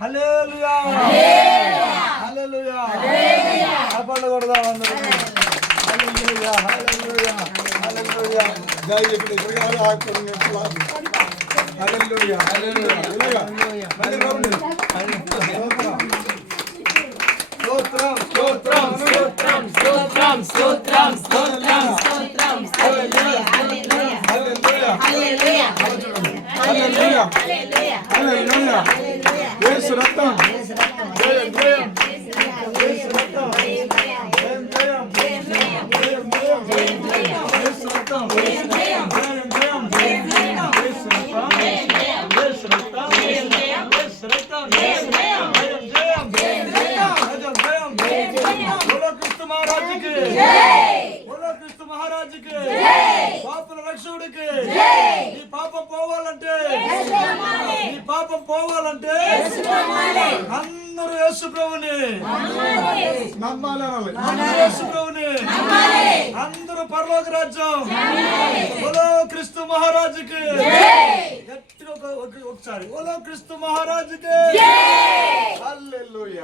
హల్లెలూయా హల్లెలూయా చప్పట్లు కొడదాం అందరూ. హల్లెలూయా హల్లెలూయా హల్లెలూయా జై హల్లెలూయా హల్లెలూయా మళ్ళీ రౌండ్ స్తోత్రం స్తోత్రం స్తోత్రం స్తోత్రం స్తోత్రం స్తోత్రం స్తోత్రం హల్లెలూయా హల్లెలూయా హల్లెలూయా హల్లెలూయా హల్లెలూయా యేసు రక్తం జయం జయం యేసు రక్తం జయం జయం జయం జయం జయం యేసు రక్తం జయం జయం జయం జయం యేసు రక్తం యేసు రక్తం యేసు రక్తం జయం జయం జయం జయం జయం జయం బోలో క్రీస్తు మహారాజుకి జై బోలో క్రీస్తు మహారాజుకి జై పాపుల రక్షకుడికి జై ఈ పాపం పోవాలంటే ఈ పాపం పోవాలంటే అందరూ యేసు ప్రభువుని నమ్మాలి అందరూ యేసు ప్రభువుని అందరూ పరలోక రాజ్యం బోలో క్రీస్తు మహారాజుకి గట్టిగా ఒకసారి బోలో క్రీస్తు మహారాజుకి హల్లెలూయా.